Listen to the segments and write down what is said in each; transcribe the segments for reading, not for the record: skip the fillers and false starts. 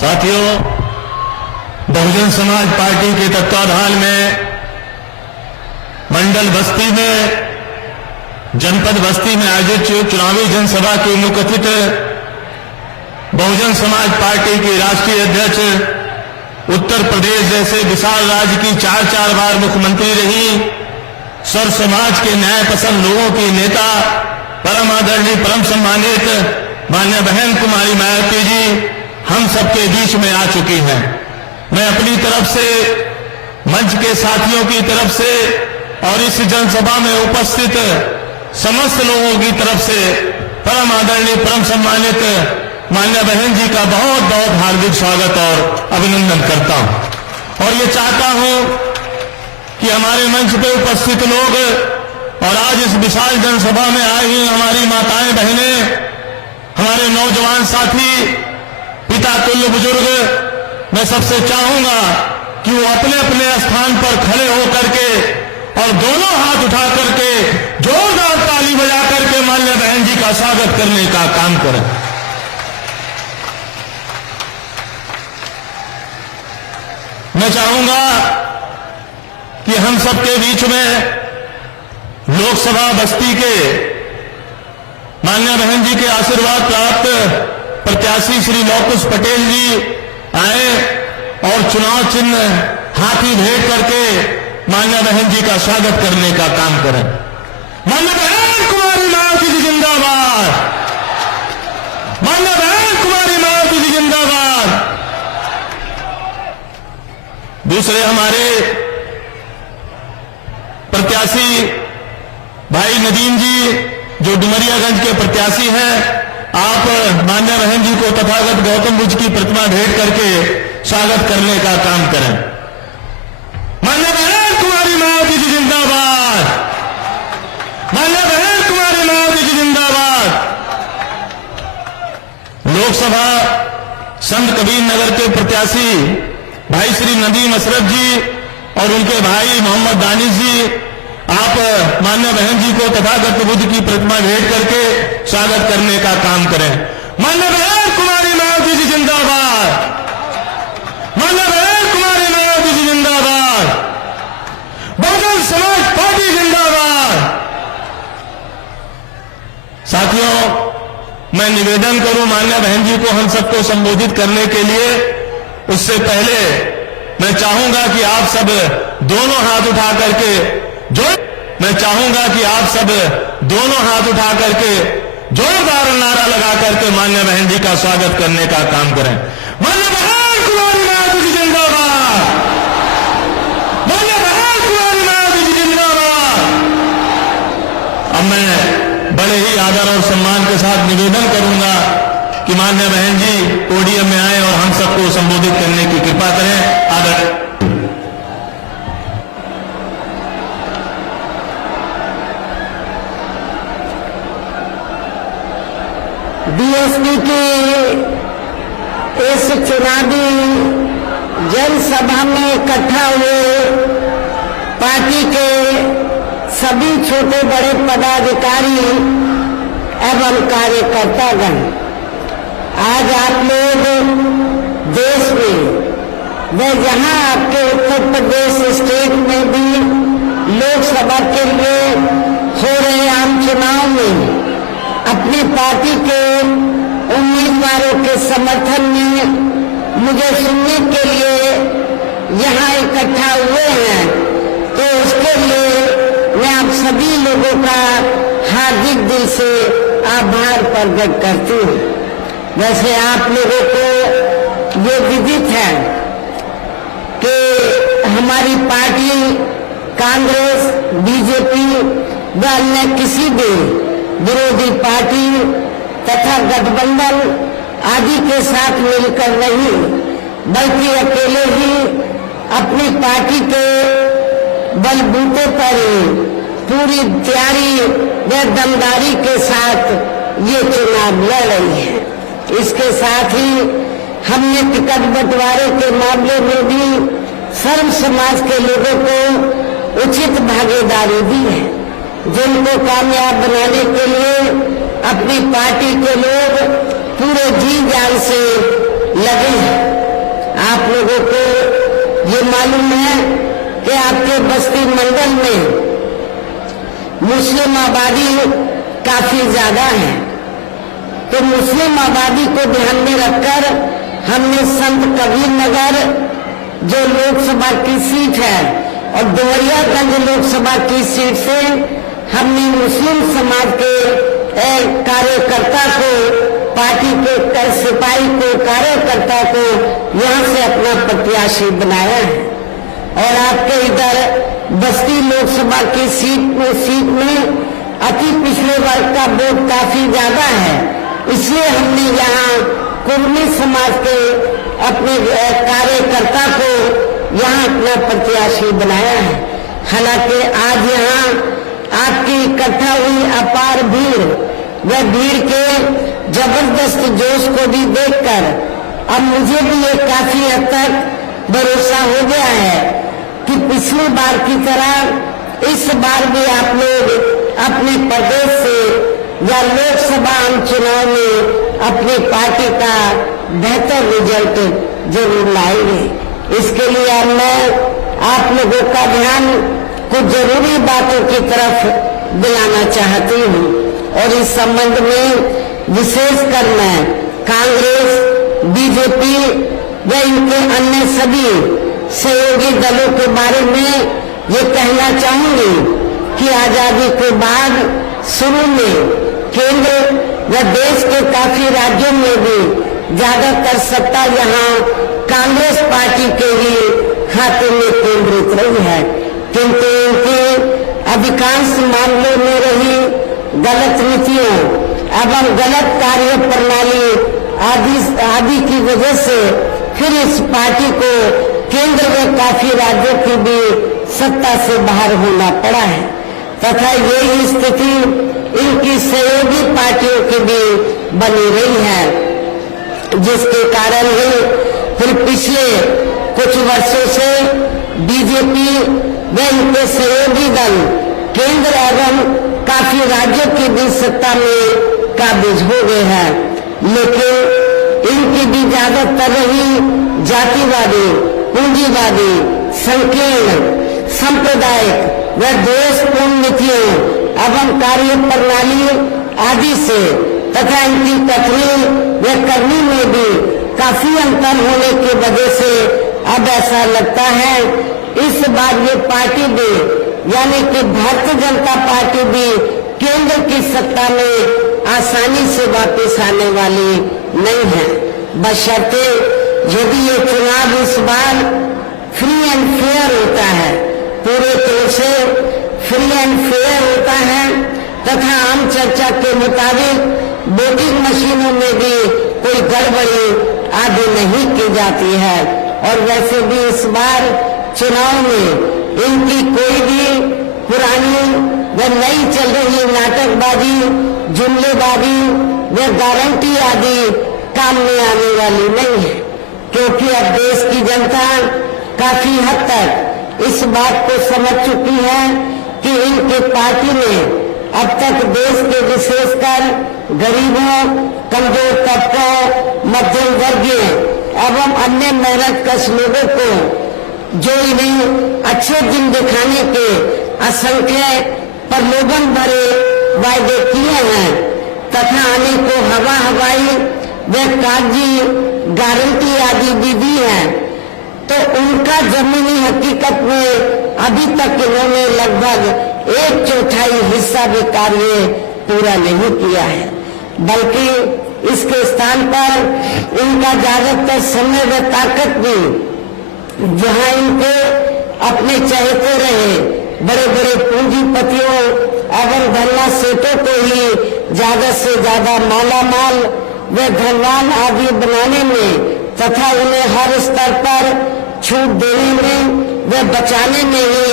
साथियों, बहुजन समाज पार्टी के तत्वाधान में मंडल बस्ती में, जनपद बस्ती में आयोजित चुनावी जनसभा के मुख्य अतिथि बहुजन समाज पार्टी की राष्ट्रीय अध्यक्ष, उत्तर प्रदेश जैसे विशाल राज्य की 4 बार मुख्यमंत्री रही, सर्व समाज के न्याय पसंद लोगों की नेता, परम आदरणीय परम सम्मानित मान्य बहन कुमारी मायावती जी हम सबके बीच में आ चुकी हैं। मैं अपनी तरफ से, मंच के साथियों की तरफ से और इस जनसभा में उपस्थित समस्त लोगों की तरफ से परम आदरणीय परम सम्मानित मान्य बहन जी का बहुत बहुत हार्दिक स्वागत और अभिनंदन करता हूं। और ये चाहता हूं कि हमारे मंच पे उपस्थित लोग और आज इस विशाल जनसभा में आई हुई हमारी माताएं बहनें, हमारे नौजवान साथी, पिता तुल्य बुजुर्ग, मैं सबसे चाहूंगा कि वो अपने अपने स्थान पर खड़े होकर के और दोनों हाथ उठा करके जोरदार ताली बजा करके मान्य बहन जी का स्वागत करने का काम करें। मैं चाहूंगा कि हम सबके बीच में लोकसभा बस्ती के मान्य बहन जी के आशीर्वाद प्राप्त प्रत्याशी श्री लौकुश पटेल जी आए और चुनाव चिन्ह हाथी भेंट करके मान्य बहन जी का स्वागत करने का काम करें। मान्य बहन कुमारी मायावती जी जिंदाबाद, मान्य बहन कुमारी मायावती जी जिंदाबाद। दूसरे हमारे प्रत्याशी भाई नदीम जी जो डुमरियागंज के प्रत्याशी हैं, आप मान्य बहन जी को तथागत गौतम बुद्ध की प्रतिमा भेंट करके स्वागत करने का काम करें। मान्य बहन कुमारी मायावती जी जिंदाबाद, मान्य बहन कुमारी मायावती जी जिंदाबाद। लोकसभा संत कबीर नगर के प्रत्याशी भाई श्री नदीम अशरफ जी और उनके भाई मोहम्मद दानिश जी, आप मान्य बहन जी को तथागत बुद्ध की प्रतिमा भेंट करके स्वागत करने का काम करें। मान्य बहन कुमारी मायावती जी जिंदाबाद, मान्य बहन कुमारी मायावती जी जिंदाबाद, बहुजन समाज पार्टी जिंदाबाद। साथियों, मैं निवेदन करूं मान्य बहन जी को हम सबको संबोधित करने के लिए, उससे पहले मैं चाहूंगा कि आप सब दोनों हाथ उठा करके जोरदार नारा लगा करके मान्य बहन जी का स्वागत करने का काम करें। मान्य बहन कुमारी मायावती जी जिंदाबाद, मान्य बहन कुमारी मायावती जी जिंदाबाद। अब मैं बड़े ही आदर और सम्मान के साथ निवेदन करूंगा कि मान्य बहन जी पोडियम में आए और हम सबको संबोधित करने की कृपा करें। आदर बीएसपी की इस चुनावी जनसभा में इकट्ठा हुए पार्टी के सभी छोटे बड़े पदाधिकारी एवं कार्यकर्तागण, आज आप लोग देश में व जहां आपके उत्तर प्रदेश स्टेट में भी लोकसभा के लिए हो रहे आम चुनाव में अपनी पार्टी के उम्मीदवारों के समर्थन में मुझे सुनने के लिए यहाँ इकट्ठा हुए हैं, तो उसके लिए मैं आप सभी लोगों का हार्दिक दिल से आभार प्रकट करती हूँ। वैसे आप लोगों को ये विदित है कि हमारी पार्टी कांग्रेस, बीजेपी व अन्य किसी भी विरोधी पार्टी तथा गठबंधन आदि के साथ मिलकर नहीं, बल्कि अकेले ही अपनी पार्टी के बलबूते पर पूरी तैयारी व दमदारी के साथ ये चुनाव लड़ रही है। इसके साथ ही हमने टिकट बंटवारे के मामले में भी सर्व समाज के लोगों को उचित भागीदारी दी है, जिनको कामयाब बनाने के लिए अपनी पार्टी के लोग पूरे जी जान से लगे हैं। आप लोगों को ये मालूम है कि आपके बस्ती मंडल में मुस्लिम आबादी काफी ज्यादा है। तो मुस्लिम आबादी को ध्यान में रखकर हमने संत कबीर नगर जो लोकसभा की सीट है और डुमरियागंज लोकसभा की सीट से हमने मुस्लिम समाज के कार्यकर्ता को, पार्टी के सिपाही को, कार्यकर्ता को यहां से अपना प्रत्याशी बनाया है। और आपके इधर बस्ती लोकसभा की सीट में अति पिछड़े वर्ग का वोट काफी ज्यादा है, इसलिए हमने यहाँ कुर्मी समाज के अपने कार्यकर्ता को यहाँ अपना प्रत्याशी बनाया है। हालांकि आज यहाँ आपकी इकट्ठा हुई अपार भीड़, वह भीड़ के जबरदस्त जोश को भी देखकर अब मुझे भी ये काफी हद तक भरोसा हो गया है कि पिछली बार की तरह इस बार भी आप लोग अपने प्रदेश से या लोकसभा आम चुनाव में अपनी पार्टी का बेहतर रिजल्ट जरूर लाएंगे। इसके लिए अब मैं आप लोगों का ध्यान कुछ जरूरी बातों की तरफ दिलाना चाहती हूँ और इस संबंध में विशेषकर मैं कांग्रेस, बीजेपी व इनके अन्य सभी सहयोगी दलों के बारे में ये कहना चाहूंगी कि आजादी के बाद शुरू में केंद्र व देश के काफी राज्यों में भी ज्यादातर सत्ता यहाँ कांग्रेस पार्टी के ही खाते में केंद्रित रही है, किंतु इनके अधिकांश मामलों में रही गलत नीतियों एवं गलत कार्य प्रणाली आदि की वजह से फिर इस पार्टी को केंद्र में काफी राज्यों की भी सत्ता से बाहर होना पड़ा है तथा यही स्थिति इनकी सहयोगी पार्टियों की भी बनी रही है, जिसके कारण ही फिर पिछले कुछ वर्षों से बीजेपी व इनके सहयोगी दल केंद्र एवं काफी राज्यों की भी सत्ता में काबिज हो गए हैं, लेकिन इनकी भी ज्यादातर रही जातिवादी, पूंजीवादी, संकीर्ण, सांप्रदायिक व देशपूर्ण नीतियों एवं कार्य प्रणाली आदि से तथा इनकी कथनी व करनी में भी काफी अंतर होने की वजह से अब ऐसा लगता है इस बार ये पार्टी भी यानी कि भारतीय जनता पार्टी भी केंद्र की सत्ता में आसानी से वापस आने वाली नहीं है, बशर्ते यदि ये चुनाव इस बार फ्री एंड फेयर होता है, पूरे तरह से फ्री एंड फेयर होता है तथा आम चर्चा के मुताबिक वोटिंग मशीनों में भी कोई गड़बड़ी आदि नहीं की जाती है। और वैसे भी इस बार चुनाव में इनकी कोई भी पुरानी व नई चल रही नाटकबाजी, जुमलेबाजी व गारंटी आदि काम में आने वाली नहीं है, क्योंकि अब देश की जनता काफी हद तक इस बात को समझ चुकी है कि इनकी पार्टी ने अब तक देश के विशेषकर गरीबों, कमजोर तबकों, मध्यम वर्गीय एवं अन्य मेहनतकश लोगों को जो इन्हें अच्छे दिन दिखाने के असंख्य प्रलोभन भरे वायदे किए हैं तथा अनेकों हवाई व कागजी गारंटी आदि भी दी है, तो उनका जमीनी हकीकत में अभी तक इन्होंने लगभग 1/4 हिस्सा भी कार्य पूरा नहीं किया है, बल्कि इसके स्थान पर इनका ज्यादातर समय व ताकत भी जहां इनके अपने चहेते रहे बड़े बड़े पूंजीपतियों एवं धनवा सेठों को ही ज्यादा से ज्यादा मालामाल व धनवान आदि बनाने में तथा उन्हें हर स्तर पर छूट देने में व बचाने में ही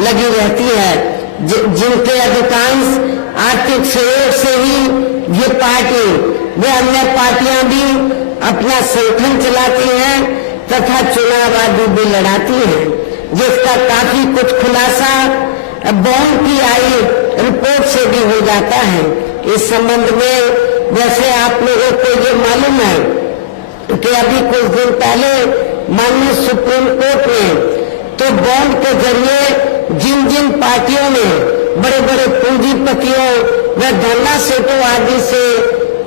लगी रहती है, जिनके अधिकांश आर्थिक सहयोग से ही ये पार्टी व अन्य पार्टियां भी अपना संगठन चलाती हैं तथा चुनाव आदि भी लड़ाती हैं, जिसका काफी कुछ खुलासा बॉन्ड की आई रिपोर्ट से भी हो जाता है। इस संबंध में जैसे आप लोगों को ये मालूम है कि अभी कुछ दिन पहले माननीय सुप्रीम कोर्ट ने तो बॉन्ड के जरिए जिन जिन पार्टियों ने बड़े बड़े पूंजीपतियों व धरना सेठों आदि से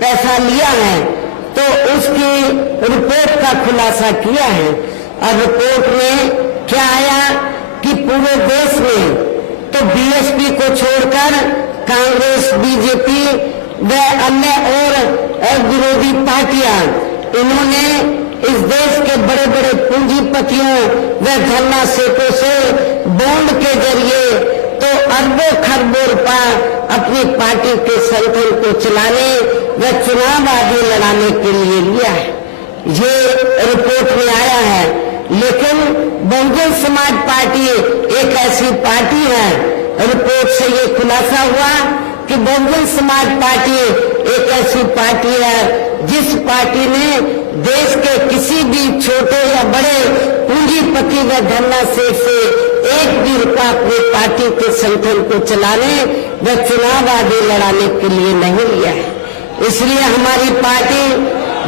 पैसा लिया है तो उसकी रिपोर्ट का खुलासा किया है। और रिपोर्ट में क्या आया कि पूरे देश में तो बीएसपी को छोड़कर कांग्रेस, बीजेपी व अन्य और विरोधी पार्टियां इन्होंने इस देश के बड़े बड़े पूंजीपतियों व धरना सेठों से बॉन्ड के जरिए तो अरबों खरबों रुपया अपनी पार्टी के संगठन को चलाने व चुनाव आदि लड़ाने के लिए लिया है। ये रिपोर्ट में आया है। लेकिन बहुजन समाज पार्टी एक ऐसी पार्टी है, रिपोर्ट से ये खुलासा हुआ कि बहुजन समाज पार्टी एक ऐसी पार्टी है जिस पार्टी ने देश के किसी भी छोटे या बड़े पूंजीपति व धरना सेठ से एक भी रुपया अपनी पार्टी के संगठन को चलाने व चुनाव आदि लड़ाने के लिए नहीं लिया है। इसलिए हमारी पार्टी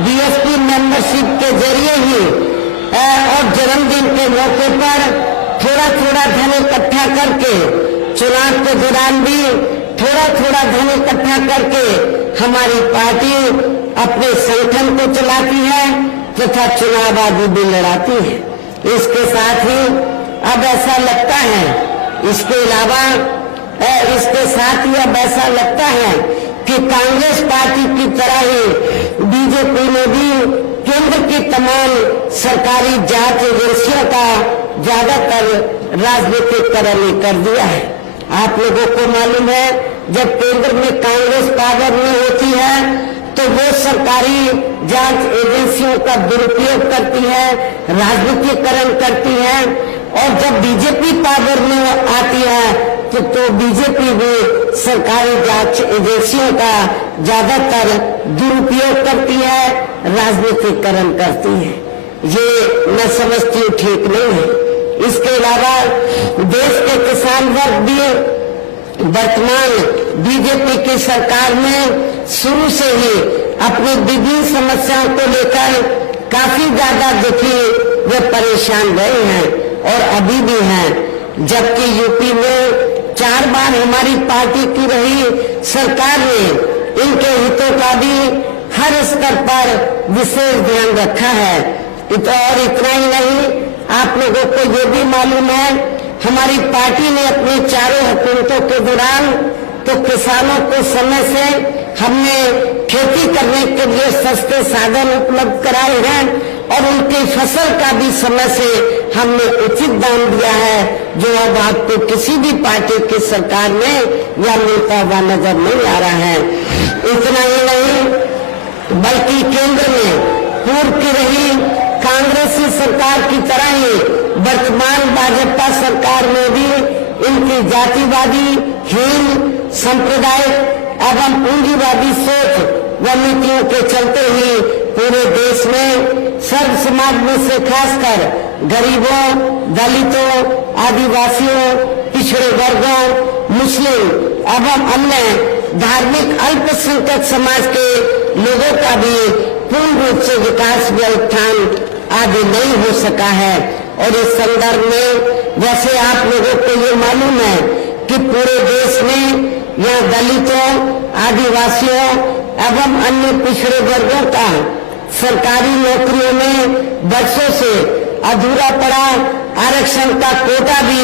बीएसपी मेंबरशिप के जरिए ही और जन्मदिन के मौके पर थोड़ा थोड़ा धन इकट्ठा करके चुनाव के दौरान भी थोड़ा थोड़ा धन इकट्ठा करके हमारी पार्टी अपने संगठन को चलाती है तथा चुनाव आदि भी लड़ाती है। इसके साथ ही अब ऐसा लगता है, इसके अलावा इसके साथ ही अब ऐसा लगता है कि कांग्रेस पार्टी की तरह ही बीजेपी ने भी केंद्र की तमाम सरकारी जांच एजेंसियों का ज्यादातर राजनीतिकरण कर दिया है। आप लोगों को मालूम है जब केंद्र में कांग्रेस पावर में होती है तो वो सरकारी जांच एजेंसियों का दुरुपयोग करती है, राजनीतिकरण करती है, और जब बीजेपी पावर में आती है तो बीजेपी भी सरकारी जांच एजेंसियों का ज्यादातर दुरुपयोग करती है, राजनीतिकरण करती है। ये मैं समझती हूँ ठीक नहीं है। इसके अलावा देश के किसान वर्ग भी वर्तमान बीजेपी की सरकार में शुरू से ही अपनी विभिन्न समस्याओं को लेकर काफी ज्यादा दुखी व परेशान रहे हैं और अभी भी हैं। जबकि यूपी में 4 बार हमारी पार्टी की रही सरकार ने इनके हितों का भी हर स्तर पर विशेष ध्यान रखा है। और इतना ही नहीं, आप लोगों को ये भी मालूम है हमारी पार्टी ने अपनी चारों हुकूमतों के दौरान तो किसानों को समय से हमने खेती करने के लिए सस्ते साधन उपलब्ध कराए हैं और उनकी फसल का भी समय से हमने उचित दाम दिया है, जो अब आपको किसी भी पार्टी की सरकार में या मिलता हुआ नजर नहीं आ रहा है। इतना ही नहीं, बल्कि केंद्र में पूर्व की रही कांग्रेसी सरकार की तरह ही वर्तमान भाजपा सरकार में भी इनकी जातिवादी, हीन, सांप्रदायिक एवं पूंजीवादी सोच व नीतियों के चलते ही पूरे देश में सर्व समाज में से खासकर गरीबों, दलितों, आदिवासियों, पिछड़े वर्गों, मुस्लिम एवं अन्य धार्मिक अल्पसंख्यक समाज के लोगों का भी पूर्ण रूप से विकास व उत्थान आदि नहीं हो सका है। और इस संदर्भ में जैसे आप लोगों को ये मालूम है कि पूरे देश में यहाँ दलितों, आदिवासियों एवं अन्य पिछड़े वर्गों का सरकारी नौकरियों में वर्षों से अधूरा पड़ा आरक्षण का कोटा भी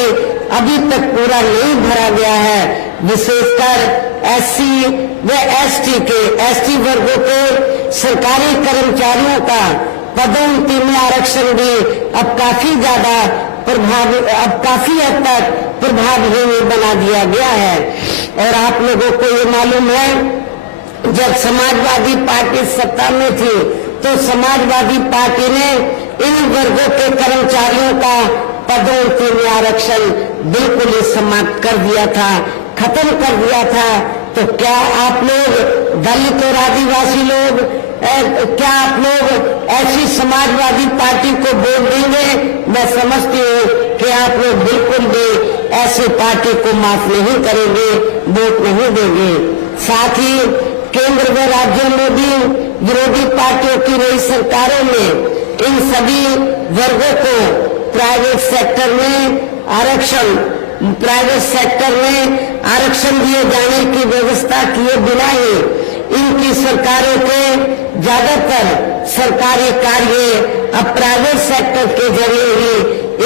अभी तक पूरा नहीं भरा गया है। विशेषकर एससी व एसटी वर्गों के सरकारी कर्मचारियों का पदोन्नति में आरक्षण भी अब काफी हद तक प्रभावहीन बना दिया गया है। और आप लोगों को ये मालूम है जब समाजवादी पार्टी सत्ता में थी तो समाजवादी पार्टी ने इन वर्गों के कर्मचारियों का पदोन्नति में आरक्षण बिल्कुल ही समाप्त कर दिया था, खत्म कर दिया था। तो क्या आप लोग दलित और आदिवासी लोग क्या आप लोग ऐसी समाजवादी पार्टी को वोट देंगे? मैं समझती हूँ कि आप लोग बिल्कुल भी ऐसी पार्टी को माफ नहीं करेंगे, वोट नहीं देंगे। साथ ही केंद्र व राज्यों में भी विरोधी पार्टियों की नई सरकारों में इन सभी वर्गों को प्राइवेट सेक्टर में आरक्षण दिए जाने की व्यवस्था किए बिना ही इनकी सरकारों के ज्यादातर सरकारी कार्य अब प्राइवेट सेक्टर के जरिए ही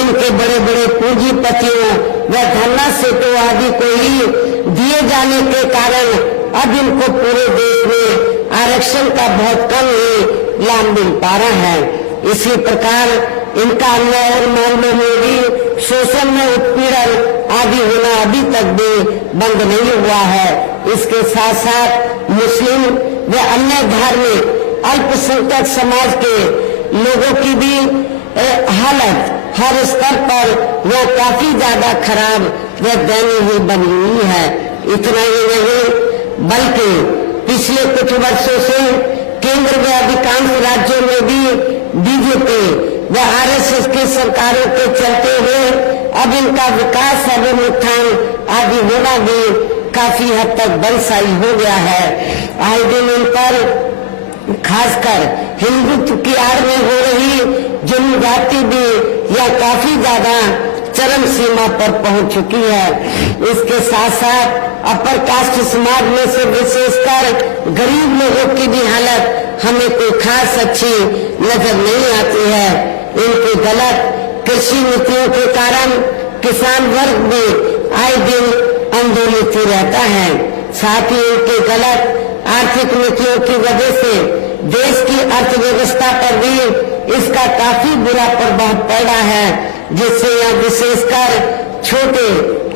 इनके बड़े बड़े पूंजीपतियों व धन्ना सेठों आदि को ही दिए जाने के कारण अब इनको पूरे देश में आरक्षण का बहुत कम ही लाभ मिल पा रहा है। इसी प्रकार इनका अन्याय और मामलों में भी शोषण में उत्पीड़न आदि होना अभी तक भी बंद नहीं हुआ है। इसके साथ साथ मुस्लिम व अन्य धार्मिक अल्पसंख्यक समाज के लोगों की भी हालत हर स्तर पर वह काफी ज्यादा खराब व दयनीय बनी हुई है। इतना ही नहीं बल्कि पिछले कुछ वर्षों से केंद्र व अधिकांश राज्यों में भी बीजेपी व आरएसएस की सरकारों के चलते हुए अब इनका विकास एवं उत्थान आदि होना भी काफी हद तक बलशाली हो गया है। आए दिन इन पर खासकर हिंदुत्व की आड़ में हो रही जुल्म जाति भी यह काफी ज्यादा चरम सीमा पर पहुंच चुकी है। इसके साथ साथ अपर कास्ट समाज में से विशेषकर गरीब लोगों की भी हालत हमें कोई खास अच्छी नजर नहीं आती है। इनकी गलत कृषि नीतियों के कारण किसान वर्ग भी आए दिन आंदोलित रहता है। साथ ही इनके गलत आर्थिक नीतियों की वजह से देश की अर्थव्यवस्था पर भी इसका काफी बुरा प्रभाव पड़ा है, जिससे यह विशेषकर छोटे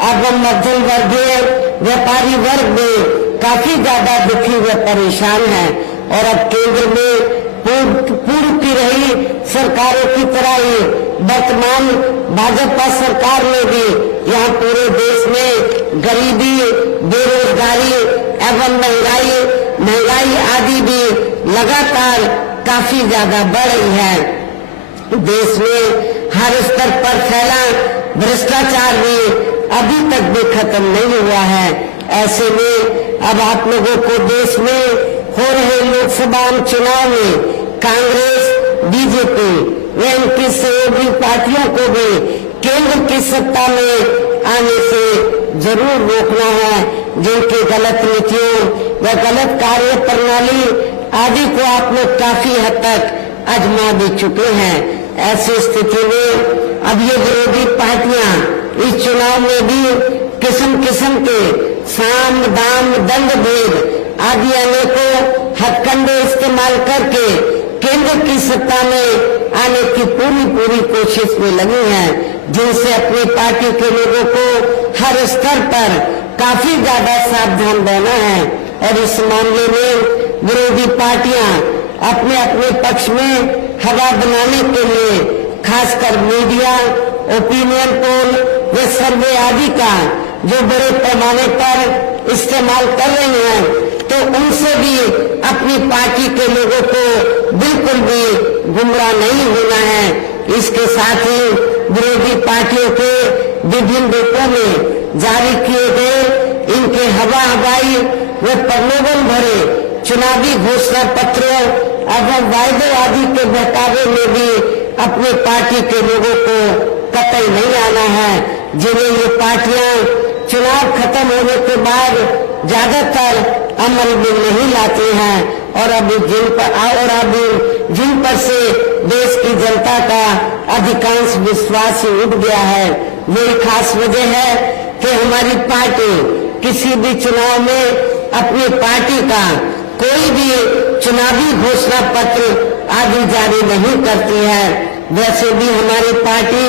एवं मध्यम वर्गीय व्यापारी वर्ग भी काफी ज्यादा दुखी व परेशान है। और अब केंद्र में पूर्व की रही सरकारों की तरह ही वर्तमान भाजपा सरकार ने भी यहाँ पूरे देश में गरीबी, बेरोजगारी एवं महंगाई आदि भी लगातार काफी ज्यादा बढ़ रही है। देश में हर स्तर पर फैला भ्रष्टाचार भी अभी तक भी खत्म नहीं हुआ है। ऐसे में अब आप लोगों को देश में हो रहे लोकसभा चुनाव में कांग्रेस, बीजेपी व इनकी सहयोगी पार्टियों को भी केंद्र की सत्ता में आने से जरूर रोकना है। जिनकी गलत नीतियों व गलत कार्य प्रणाली आदि को आप लोग काफी हद तक आजमा भी चुके हैं। ऐसी स्थिति में अब ये विरोधी पार्टियां इस चुनाव में भी किस्म किस्म के साम दाम दंड भेद आदि अनेकों हथकंडे इस्तेमाल करके केंद्र की सत्ता में आने की पूरी कोशिश में लगी हैं, जिनसे अपनी पार्टी के लोगों को हर स्तर पर काफी ज्यादा सावधान रहना है। और इस मामले में विरोधी पार्टियां अपने अपने पक्ष में हवा बनाने के लिए खासकर मीडिया, ओपिनियन पोल व सर्वे आदि का जो बड़े पैमाने पर इस्तेमाल कर रही हैं, तो उनसे भी अपनी पार्टी के लोगों को बिल्कुल भी गुमराह नहीं होना है। इसके साथ ही विरोधी पार्टियों के विभिन्न रूपों में जारी किए गए इनके हवाई व प्रलोभन भरे चुनावी घोषणा पत्रों एवं वायदे आदि के बहकावे में भी अपनी पार्टी के लोगों को कतई नहीं आना है, जिन्हें ये पार्टियां चुनाव खत्म होने के बाद ज्यादातर अमल में नहीं लाती हैं। और अभी जिन पर से देश की जनता का अधिकांश विश्वास ही उठ गया है, वही खास वजह है कि हमारी पार्टी किसी भी चुनाव में अपनी पार्टी का कोई भी चुनावी घोषणा पत्र आदि जारी नहीं करती है। वैसे भी हमारी पार्टी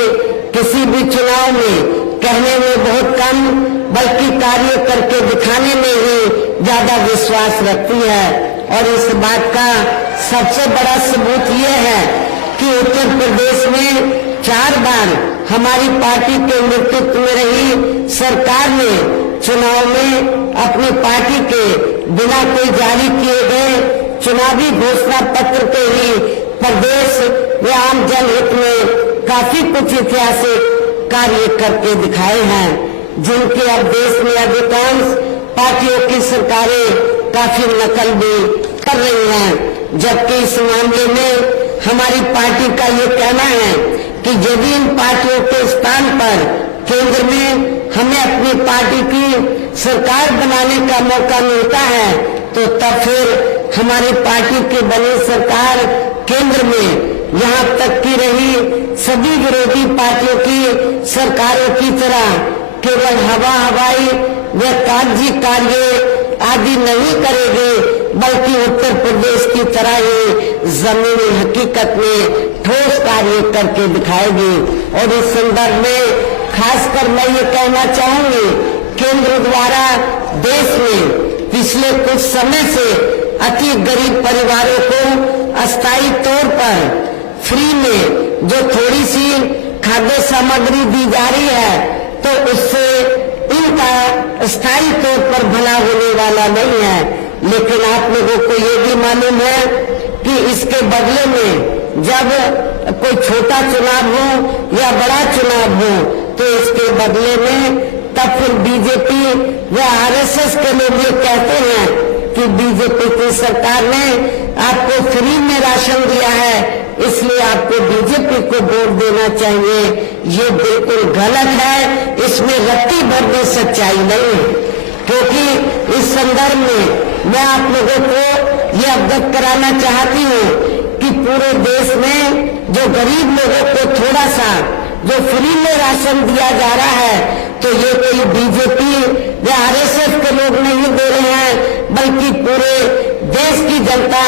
किसी भी चुनाव में कहने में बहुत कम बल्कि कार्य करके दिखाने में ही ज्यादा विश्वास रखती है। और इस बात का सबसे बड़ा सबूत ये है कि उत्तर प्रदेश में 4 बार हमारी पार्टी के नेतृत्व में रही सरकार ने चुनाव में अपनी पार्टी के बिना कोई जारी किए गए चुनावी घोषणा पत्र के ही प्रदेश व आम जनहित में काफी कुछ ऐतिहासिक कार्य करके दिखाए हैं, जिनके अब देश में अधिकांश पार्टियों की सरकारें काफी नकल भी कर रही हैं। जबकि इस मामले में हमारी पार्टी का ये कहना है कि यदि इन पार्टियों के स्थान पर केंद्र में हमें अपनी पार्टी की सरकार बनाने का मौका मिलता है तो तब फिर हमारी पार्टी की बनी सरकार केंद्र में यहाँ तक की रही सभी विरोधी पार्टियों की सरकारों की तरह केवल हवाई व कागजी कार्य आदि नहीं करेगी, बल्कि उत्तर प्रदेश की तरह ही जमीनी हकीकत में ठोस कार्य करके दिखाएगी। और इस संदर्भ में खासकर मैं ये कहना चाहूंगी, केंद्र द्वारा देश में पिछले कुछ समय से अति गरीब परिवारों को अस्थायी तौर पर फ्री में जो थोड़ी सी खाद्य सामग्री दी जा रही है, तो उससे इनका स्थायी तौर पर भला होने वाला नहीं है। लेकिन आप लोगों को ये भी मालूम है कि इसके बदले में जब कोई छोटा चुनाव हो या बड़ा चुनाव हो तो इसके बदले में तब फिर बीजेपी व आरएसएस के लोग ये कहते हैं कि बीजेपी की सरकार ने आपको फ्री में राशन दिया है, इसलिए आपको बीजेपी को वोट देना चाहिए। ये बिल्कुल गलत है, इसमें रत्ती भर भी सच्चाई नहीं है। क्योंकि इस संदर्भ में मैं आप लोगों को ये अवगत कराना चाहती हूँ कि पूरे देश में जो गरीब लोगों को थोड़ा सा जो फ्री में राशन दिया जा रहा है, तो ये कोई बीजेपी या आरएसएस के लोग नहीं दे रहे हैं, बल्कि पूरे देश की जनता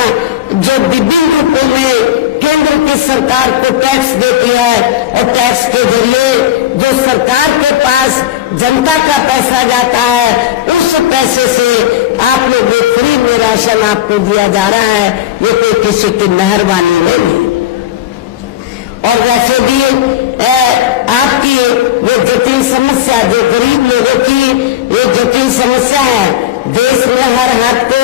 जो विभिन्न रूपों में केंद्र की सरकार को टैक्स देती है, और टैक्स के जरिए जो सरकार के पास जनता का पैसा जाता है, उस पैसे से आप लोग फ्री में राशन आपको दिया जा रहा है। ये कोई किसी की मेहरबानी नहीं है। और वैसे भी आपकी ये जटिल समस्या, जो गरीब लोगों की ये जटिल समस्या है, देश में हर हाथ को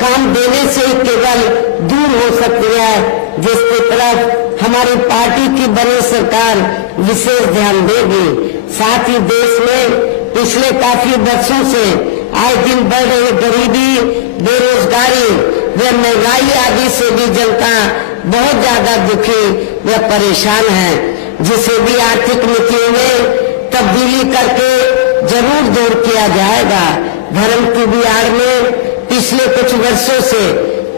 काम देने से केवल दूर हो सकती है, जिसकी तरफ हमारी पार्टी की बनी सरकार विशेष ध्यान देगी। साथ ही देश में पिछले काफी वर्षों से आए दिन बढ़ रही गरीबी, बेरोजगारी व महंगाई आदि से भी जनता बहुत ज्यादा दुखी व परेशान है, जिसे भी आर्थिक नीतियों में तब्दीली करके जरूर दूर किया जाएगा। धर्म की भी आड़ में पिछले कुछ वर्षों से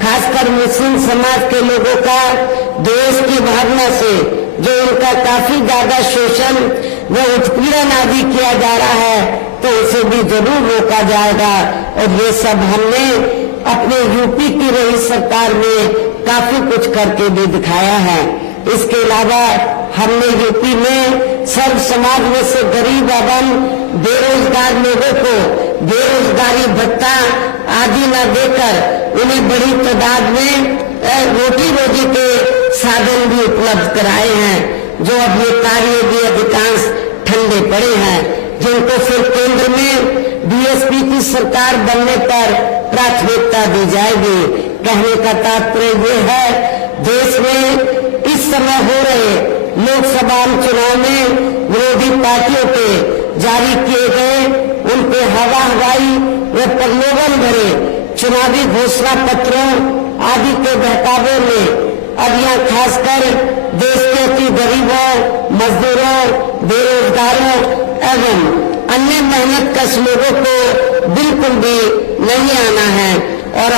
खासकर मुस्लिम समाज के लोगों का देश की भावना से जो उनका काफी ज्यादा शोषण व उत्पीड़न आदि किया जा रहा है, तो उसे भी जरूर रोका जाएगा। और ये सब हमने अपने यूपी की रही सरकार में काफी कुछ करके भी दिखाया है। इसके अलावा हमने यूपी में सर्व समाज में से गरीब एवं बेरोजगार लोगों को बेरोजगारी भत्ता आदि न देकर उन्हें बड़ी तादाद में रोटी रोजी के साधन भी उपलब्ध कराए हैं, जो अब ये कार्य भी अधिकांश ठंडे पड़े हैं, जिनको फिर केंद्र में बीएसपी की सरकार बनने पर प्राथमिकता दी जाएगी। कहने का तात्पर्य ये है, देश में इस समय हो रहे लोकसभा चुनाव में विरोधी पार्टियों के जारी किए गए उनके हवाई व प्रलोभन भरे चुनावी घोषणा पत्रों आदि के बहकावे में अब यह खासकर देश के अति गरीबों, मजदूरों, बेरोजगारों एवं अन्य मेहनत कश लोगों को बिल्कुल भी नहीं आना है। और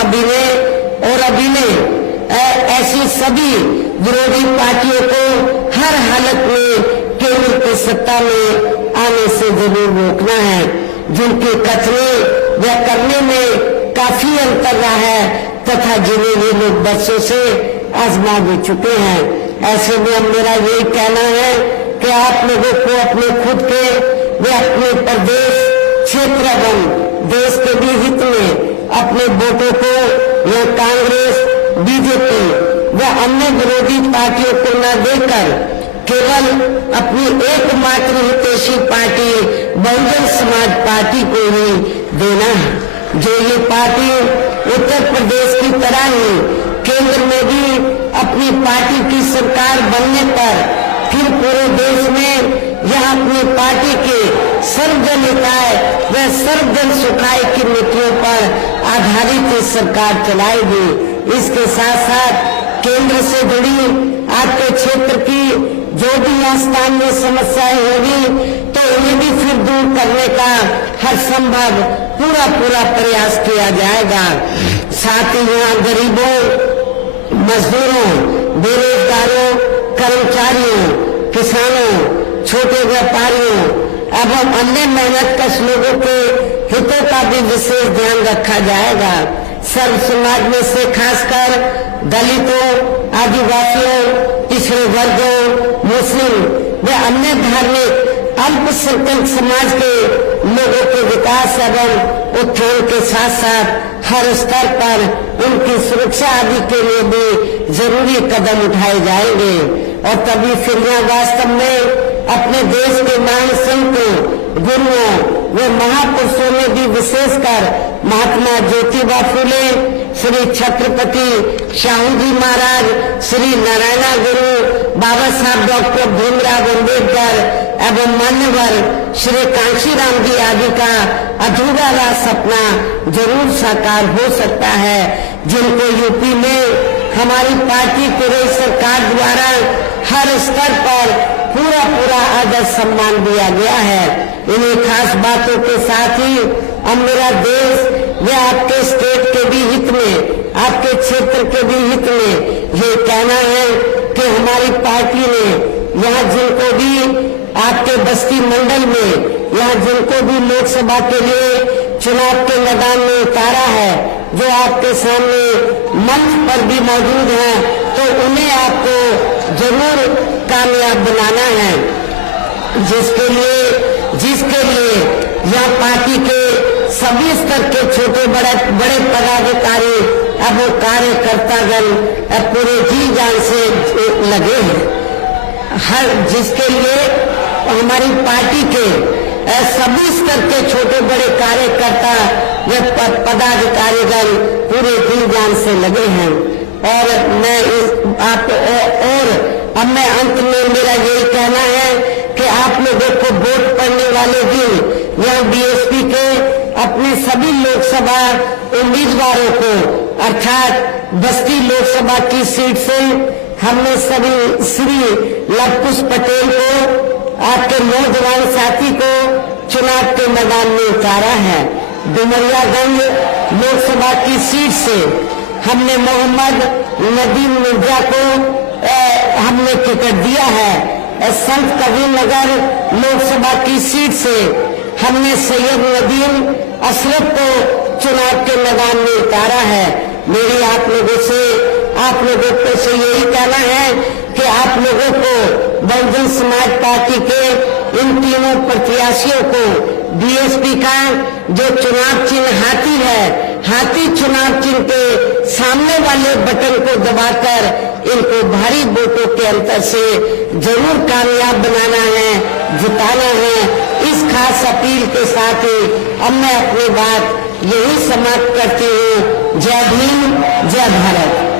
अभी ने ऐसी सभी विरोधी पार्टियों को हर हालत में केंद्र की सत्ता में आने से जरूर रोकना है, जिनके कथने व करने में काफी अंतर रहा है तथा जिन्हें ये लोग वर्षों से आजमा भी चुके हैं। ऐसे में अब मेरा यही कहना है कि आप लोगों को अपने खुद के व अपने प्रदेश क्षेत्र एवं देश के भी हित में अपने वोटों को या कांग्रेस, बीजेपी व अन्य विरोधी पार्टियों को न देकर केवल अपनी एकमात्र हितैषी पार्टी बहुजन समाज पार्टी को ही देना है, जो ये पार्टी उत्तर प्रदेश की तरह ही केंद्र में भी अपनी पार्टी की सरकार बनने पर फिर पूरे देश में यह अपनी पार्टी के सर्वजन हिताय व सर्वजन सुखाय की नीतियों पर आधारित सरकार चलाएगी। इसके साथ साथ केंद्र से जुड़ी आपके क्षेत्र की जो भी यहाँ स्थानीय समस्याएं होगी तो उन्हें भी फिर दूर करने का हर संभव पूरा प्रयास किया जाएगा। साथ ही यहाँ गरीबों, मजदूरों, बेरोजगारों, कर्मचारियों, किसानों, छोटे व्यापारियों एवं अन्य मेहनतकश लोगों के हितों का भी विशेष ध्यान रखा जाएगा। सर्व समाज में से खासकर दलितों, आदिवासियों, पिछड़े वर्गों, मुस्लिम व अन्य धार्मिक अल्पसंख्यक समाज के लोगों के विकास एवं उत्थान के साथ साथ हर स्तर पर उनकी सुरक्षा आदि के लिए भी जरूरी कदम उठाए जाएंगे और तभी फिर यहाँ वास्तव में अपने देश के महान संतों, गुरुओं व महापुरुषों ने भी विशेषकर महात्मा ज्योतिबा फुले, श्री छत्रपति शाहू जी महाराज, श्री नारायण गुरु, बाबा साहब डॉक्टर भीमराव अम्बेडकर एवं मान्यवर श्री कांशीराम जी आदि का अधूरा रहा सपना जरूर साकार हो सकता है, जिनको यूपी में हमारी पार्टी पूरी सरकार द्वारा हर स्तर पर पूरा आदर सम्मान दिया गया है। इन्हीं खास बातों के साथ ही अब मेरा देश व आपके स्टेट के भी हित में, आपके क्षेत्र के भी हित में ये कहना है कि हमारी पार्टी ने यहाँ जिनको भी आपके बस्ती मंडल में, यहाँ जिनको भी लोकसभा के लिए चुनाव के मैदान में उतारा है, जो आपके सामने मंच पर भी मौजूद हैं, तो उन्हें आपको जरूर कामयाब बनाना है, जिसके लिए यह पार्टी के सभी स्तर के छोटे बड़े पदाधिकारी अब वो कार्यकर्तागण पूरे जी जान से लगे हैं। जिसके लिए हमारी पार्टी के सभी स्तर के छोटे बड़े कार्यकर्ता व पदाधिकारीगण पूरे जी जान से लगे हैं। और अब मैं अंत में मेरा यही कहना है कि आप लोगों को वोट पड़ने वाले दिन यहाँ बीएसपी के अपने सभी लोकसभा उम्मीदवारों को, अर्थात बस्ती लोकसभा की सीट से हमने सभी श्री लवकुश पटेल को, आपके नौजवान साथी को चुनाव के मैदान में उतारा है। डुमरियागंज लोकसभा की सीट से हमने मोहम्मद नदीम मिर्जा को हमने टिकट दिया है। संत कबीरनगर लोकसभा की सीट से हमने सैयद नदीम अशरफ को चुनाव के मैदान में उतारा है। मेरी आप लोगों से यही कहना है कि आप लोगों को बहुजन समाज पार्टी के इन तीनों प्रत्याशियों को बीएसपी का जो चुनाव चिन्ह हाथी है, हाथी चुनाव चिन्ह के सामने वाले बटन को दबाकर इनको भारी वोटों के अंतर से जरूर कामयाब बनाना है, जिताना है। इस खास अपील के साथ ही अब मैं अपनी बात यही समाप्त करती हूँ। जय भीम, जय भारत।